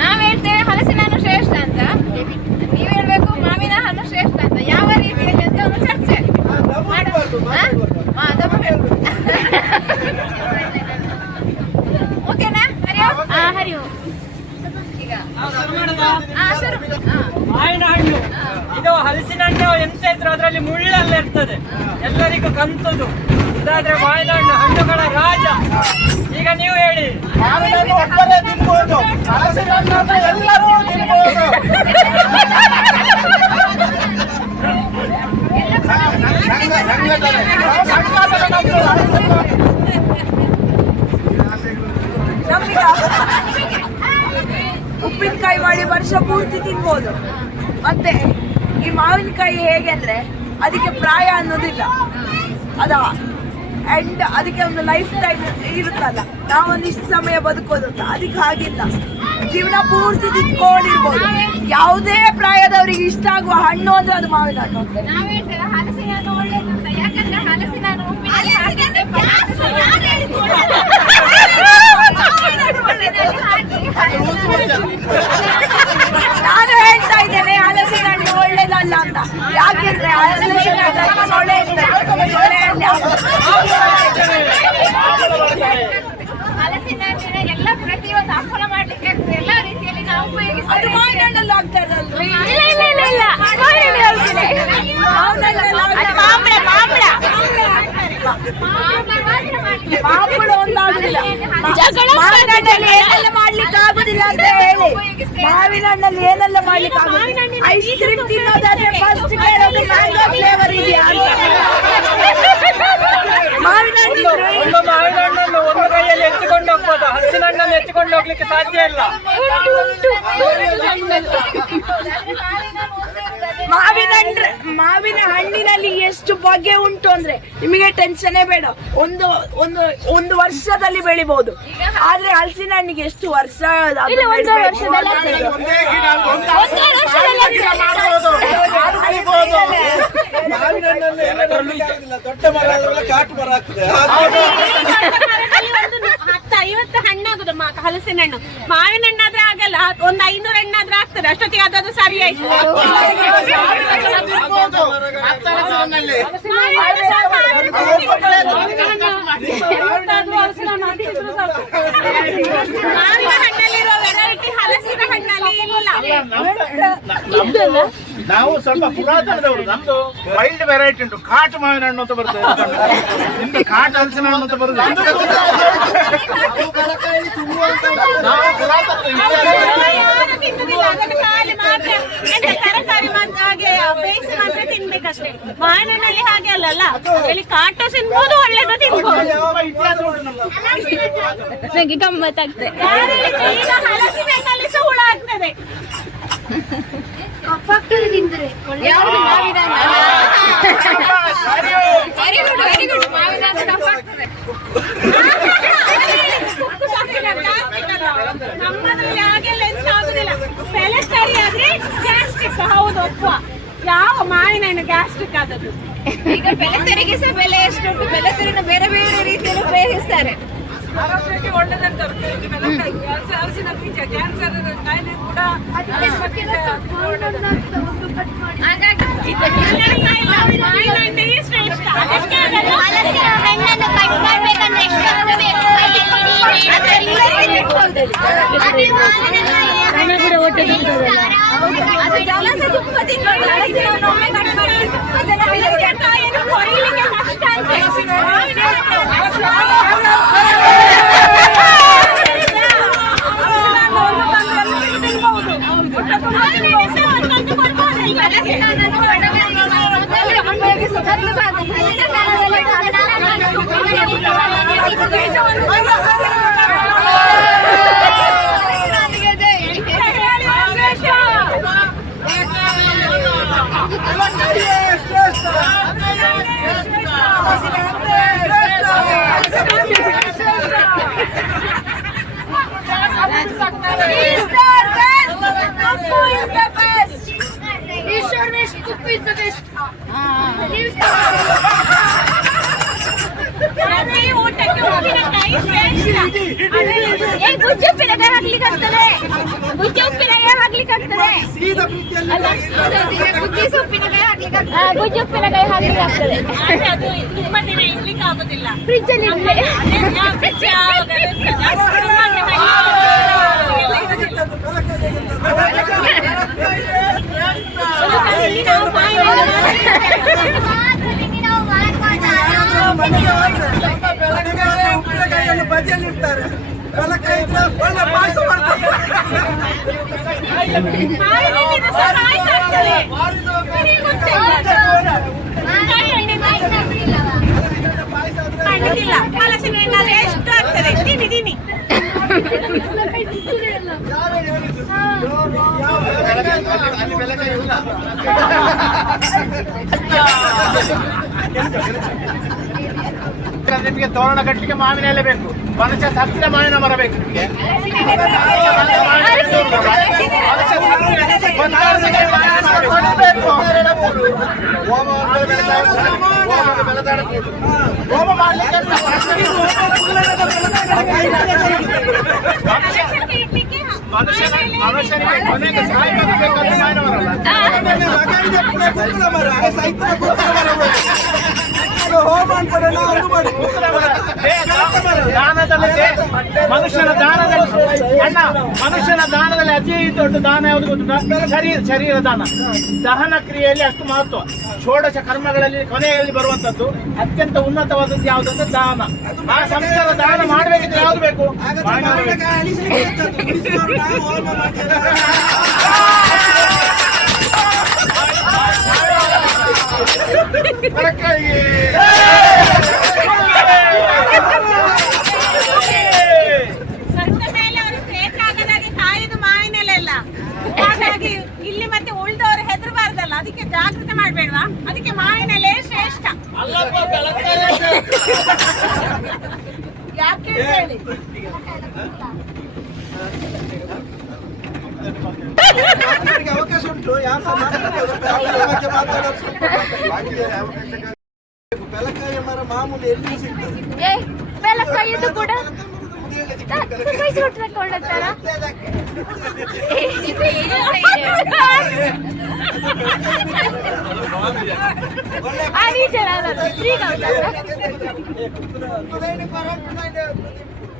ನಾವ್ ಹೇಳ್ತೇವೆ ಹಲಸಿನ ಹಣ್ಣು ಶ್ರೇಷ್ಠ ಅಂತ, ನೀವ್ ಹೇಳ್ಬೇಕು ಮಾವಿನ ಹಣ್ಣು ಶ್ರೇಷ್ಠ ಅಂತ. ಯಾವ ರೀತಿಯಲ್ಲಿ ಅಂತ ಒಂದು ಚರ್ಚೆ ಓಕೆನಾ? ಹರಿ ಓಂ. ಮಾವಿನ ಹಣ್ಣು ಇದು ಹಲಸಿನ ಹಣ್ಣು ಎಂತ ಇದ್ರು ಅದರಲ್ಲಿ ಮುಳ್ಳೆಲ್ಲ ಇರ್ತದೆ, ಎಲ್ಲರಿಗೂ ಕಂತದು. ಇದಾದ್ರೆ ಮಾವಿನ ಹಣ್ಣು ಹಣ್ಣುಗಳ ರಾಜ. ಈಗ ನೀವು ಹೇಳಿ, ಮಾವಿನ ಹಣ್ಣು ಒಬ್ಬರೇ ತಿನ್ಬಹುದು, ಹಲಸಿನ ಹಣ್ಣು ಅಂದ್ರೆ ಎಲ್ಲರೂ ತಿನ್ಬಹುದು. ಉಪ್ಪಿನಕಾಯಿ ಮಾಡಿ ವರ್ಷ ಪೂರ್ತಿ ತಿನ್ಬೋದು. ಮತ್ತೆ ಈ ಮಾವಿನಕಾಯಿ ಹೇಗೆ ಅಂದ್ರೆ ಅದಕ್ಕೆ ಪ್ರಾಯ ಅನ್ನೋದಿಲ್ಲ, ಅದ ಅಂಡ್ ಅದಕ್ಕೆ ಒಂದು ಲೈಫ್ ಟೈಮ್ ಇರುತ್ತಲ್ಲ, ನಾವೊಂದಿಷ್ಟು ಸಮಯ ಬದುಕೋದು ಅಂತ. ಅದಕ್ಕೆ ಹಾಗಿಲ್ಲ, ಜೀವನ ಪೂರ್ತಿ ತಿನ್ಕೊಂಡಿರ್ಬೋದು. ಯಾವುದೇ ಪ್ರಾಯದವರಿಗೆ ಇಷ್ಟ ಆಗುವ ಹಣ್ಣು ಅಂದ್ರೆ ಅದು ಮಾವಿನ ಹಣ್ಣು ಅಂತ. ನಾವ್ ಹೇಳ್ತೇವೆ ಹಲಸಿನ ಹಣ್ಣು ಒಳ್ಳೇದು ಅಂತ, ಯಾಕಂದ್ರೆ ಹಲಸಿನ ಹಣ್ಣು ಉಪ್ಪಿನಲ್ಲಿ ನಾನು ಹೇಳ್ತಾ ಇದ್ದೇನೆ ಹಲಸಿನ ಹಣ್ಣು ಒಳ್ಳೇದಲ್ಲ ಅಂತ. ಯಾಕೆಂದ್ರೆ ಹಲಸಿನ ಹಣ್ಣು ಸೊಳ್ಳೆ ಹಲಸಿನ ಹಣ್ಣಿನ ಎಲ್ಲ ಪ್ರತಿಯೊಂದು ಹಪ್ಪಳ ಮಾಡ್ಲಿಕ್ಕೆ ಎಲ್ಲಾ ರೀತಿಯಲ್ಲಿ ನಾವು ಉಪಯೋಗಿಸ್ತೇವೆ. ಅದು ಮಾವಿನ ಹಣ್ಣಲ್ಲಿ ಆಗ್ತಾರಲ್ರಿ? ಮಾಂಬಳ ಒಂದಾಗುದಿಲ್ಲ, ಮಾವಿನ ಹಣ್ಣಲ್ಲಿ ಏನೆಲ್ಲ ಮಾಡ್ಲಿಕ್ಕೆ ಆಗುದಿಲ್ಲ ಅಂತ ಹೇಳಿ. ಮಾವಿನ ಹಣ್ಣಲ್ಲಿ ಏನೆಲ್ಲ ಮಾಡ್ಲಿಕ್ಕೆ ಆಗುದಿಲ್ಲ. ಐಸ್ ಕ್ರೀಮ್ ತಿನ್ನೋದಾದ್ರೆ ಫಸ್ಟ್ ಕೇಳೋದು ಮ್ಯಾಂಗೋ ಫ್ಲೇವರ್ ಇದೆಯಾ ಅಂತ. ಮಾವಿನ ಒಂದು ಮಾವಿನ ಹಣ್ಣನ್ನು ಒಂದು ಕೈಯಲ್ಲಿ ಎತ್ತಿಕೊಂಡು ಹೋಗ್ಬೋದು, ಹಲಸಿನ ಹಣ್ಣನ್ನು ಎತ್ತಿಕೊಂಡು ಹೋಗ್ಲಿಕ್ಕೆ ಸಾಧ್ಯ ಇಲ್ಲ. ಮಾವಿನ ಹಣ್ಣಿನಲ್ಲಿ ಎಷ್ಟು ಬಗೆ ಉಂಟು ಅಂದ್ರೆ ನಿಮಗೆ ಟೆನ್ಷನ್ನೇ ಬೇಡ. ಒಂದು ಒಂದು ಒಂದು ವರ್ಷದಲ್ಲಿ ಬೆಳಿಬಹುದು. ಆದ್ರೆ ಹಲಸಿನ ಹಣ್ಣಿಗೆ ಎಷ್ಟು ವರ್ಷ? ಮಾವಿನ ಹಣ್ಣಲ್ಲಿ ದೊಡ್ಡ ಮರ ಕಾಟು ಮರ ಆಗ್ತದೆ. 10-50 ಹಣ್ಣಾಗುದು ಹಲಸಿನ ಹಣ್ಣು. ಮಾವಿನ ಹಣ್ಣಾದ್ರೆ ಆಗಲ್ಲ, ಒಂದು 500 ಹಣ್ಣಾದ್ರೆ ಆಗ್ತದೆ. ಅಷ್ಟೊತ್ತಿಗೆ ಅದು ಸರಿ ಆಯ್ತು. ಮಾವಿನ ಹಣ್ಣಲ್ಲಿರೋ ವೆರೈಟಿ ಹಲಸಿನ ಹಣ್ಣಲ್ಲಿ ಇಲ್ಲ. ನಾವು ಸ್ವಲ್ಪ ಪುರಾತನದವರು. ನಮ್ದು ವೈಲ್ಡ್ ವೆರೈಟಿ ಉಂಟು, ಕಾಟು ಮಾವಿನ ಹಣ್ಣು ಅಂತ ಬರ್ತದೆ, ನಿಮ್ದು ಕಾಟು ಹಲಸಿನ ಹಣ್ಣು ಅಂತ ಬರುದು. ತರಕಾರಿ ಹಾಗೆ ಬೇಯಿಸಿ ಮಾತ್ರ ತಿನ್ಬೇಕಷ್ಟೇ. ಮಾವಿನ ಹಣ್ಣಲ್ಲಿ ಹಾಗೆ ಅಲ್ಲಲ್ಲ, ಇಲ್ಲಿ ಕಾಟು ತಿನ್ಬೋದು, ಒಳ್ಳೇದು ತಿನ್ಬೋದು. ನಂಗೆ ಗಮ್ಮತ್ತಾಗ್ತದೆ. ಈಗ ಹಲಸಿನ ಹಣ್ಣಲ್ಲಿ ಸಹ ಹುಳ ಆಗ್ತದೆ. ನಮ್ಮದ್ರಲ್ಲಿ ಹಾಗೆಲ್ಲ ಎಂತ ಆಗುದಿಲ್ಲ. ಬೆಲೆಸರಿ ಆದ್ರೆ ಗ್ಯಾಸ್ಟ್ರಿಕ್, ಹೌದು ಒಪ್ಪುವ. ಯಾವ ಮಾವಿನ ಹಣ್ಣು ಗ್ಯಾಸ್ಟ್ರಿಕ್ ಆದದ್ದು? ಈಗ ಬೆಳೆತರಿಗೆ ಸಹ ಬೆಲೆ ಎಷ್ಟುಂಟು, ಬೆಳೆತರಿನ ಬೇರೆ ಬೇರೆ ರೀತಿಯಲ್ಲಿ ಉಪಯೋಗಿಸ್ತಾರೆ. ಆರೋಗ್ಯಕ್ಕೆ ಒಳ್ಳೆದಂತ ಹಲಸಿನ ಬೀಜ ಕ್ಯಾನ್ಸರ್ ಕಾಯಿಲೆ ಕೂಡ ಗುಜ್ಜುಪ್ಪಿನ ಹಾಕ್ಲಿಕ್ಕಾಗ್ತದೆ, ಗುಜ್ಜಿ ಉಪ್ಪಿನಕಾಯಿ ಹಾಕ್ಲಿಕ್ಕಾಗ್ತದೆ, ಅಲ್ಲ, ಗುಜ್ಜಿ ಉಪ್ಪಿನಕಾಯಿ ಹಾಕ್ಲಿಕ್ಕಾಗ್ತದೆ, ಗುಜ್ಜಿ ಉಪ್ಪಿನಕಾಯಿ ಹಾಕ್ಲಿಕ್ಕಾಗ್ತದೆ. ಆದ್ರೆ ಅದು ತುಂಬಾ ದಿನ ಇಡ್ಲಿಕ್ಕೆ ಆಗುದಿಲ್ಲ. ಫ್ರಿಜ್ ಅಲ್ಲಿ ಇಡ್ಲಿ. ಫ್ರಿಜ್ ಯಾವಾಗ ಉಪ್ಪಿನಕಾಯಿಯನ್ನು ಬದಿಯಲ್ಲಿ ಇರ್ತಾರೆ. ಬೆಳಕಾಯಿ ಇದ್ರೆ ಒಳ್ಳೆ ಪಾಯಸ ಮಾಡ್ತಾರೆ. ಹಲಸಿನ ಹಣ್ಣಾದ್ರೆ ಎಷ್ಟು ಆಗ್ತದೆ? ತಿನ್ನಿ ತಿನ್ನಿ. ನಿಮಗೆ ತೋರಣ ಕಟ್ಟಲಿಕ್ಕೆ ಮಾವಿನ ಎಲೆ ಬೇಕು, ಮನುಷ್ಯ ಹತ್ತಿರ ಮಾವಿನ ಮರ ಬೇಕು ನಿಮಗೆ. ಹೋಮ ಮಾಡ್ಲಿಕ್ಕೆ ಮನುಷ್ಯನಿಗೆ ಕೊನೆಗೆ ಸಾಯ್ಬೇಕು ಬೇಕಂದ್ರೆ ಮಾವಿನ ಮರ ಹೋಮ ಅಂತಾರೆ, ನಾವು ಮಾಡಿ ದಾನದಲ್ಲಿ ಮನುಷ್ಯನ ದಾನದಲ್ಲಿ ಅಣ್ಣ, ಮನುಷ್ಯನ ದಾನದಲ್ಲಿ ಅತಿ ದೊಡ್ಡ ದಾನ ಯಾವುದು ಗೊತ್ತುಂಟಾ? ಶರೀರ ದಾನ. ದಹನ ಕ್ರಿಯೆಯಲ್ಲಿ ಅಷ್ಟು ಮಹತ್ವ. ಷೋಡಶ ಕರ್ಮಗಳಲ್ಲಿ ಕೊನೆಯಲ್ಲಿ ಬರುವಂತದ್ದು ಅತ್ಯಂತ ಉನ್ನತವಾದದ್ದು ಯಾವುದಂದ್ರೆ ದಾನ. ಆ ಸಂಸ್ಕಾರ ದಾನ ಮಾಡಬೇಕಿದ್ರೆ ಯಾವ್ದು ಬೇಕು? ಸತ್ತ ಮೇಲೆ ಅವರು ಶ್ರೇಷ್ಠ ಆಗದಾಗೆ ಕಾಯುದು ಮಾವಿನೆಲ್ಲ. ಹಾಗಾಗಿ ಇಲ್ಲಿ ಮತ್ತೆ ಉಳಿದವರು ಹೆದರಬಾರ್ದಲ್ಲ, ಅದಕ್ಕೆ ಜಾಗೃತಿ ಮಾಡ್ಬೇಡ್ವಾ? ಅದಕ್ಕೆ ಮಾವಿನೆಲೆ ಶ್ರೇಷ್ಠ. ಯಾಕೆ ಹೇಳಿ? ಅವಕಾಶ ಉಂಟು. ಯಾರು ಬೆಳಕಾಯಿ ಮರ ಮಾಮೂಲಿ ಎಲ್ಲಿ ಸಿಗ್ತದೆ? ಬೆಳಕಾಯಿದು ಕೂಡ ಕೊಳ್ಳತ್ತಾರ. ಒಳ್ಳೆ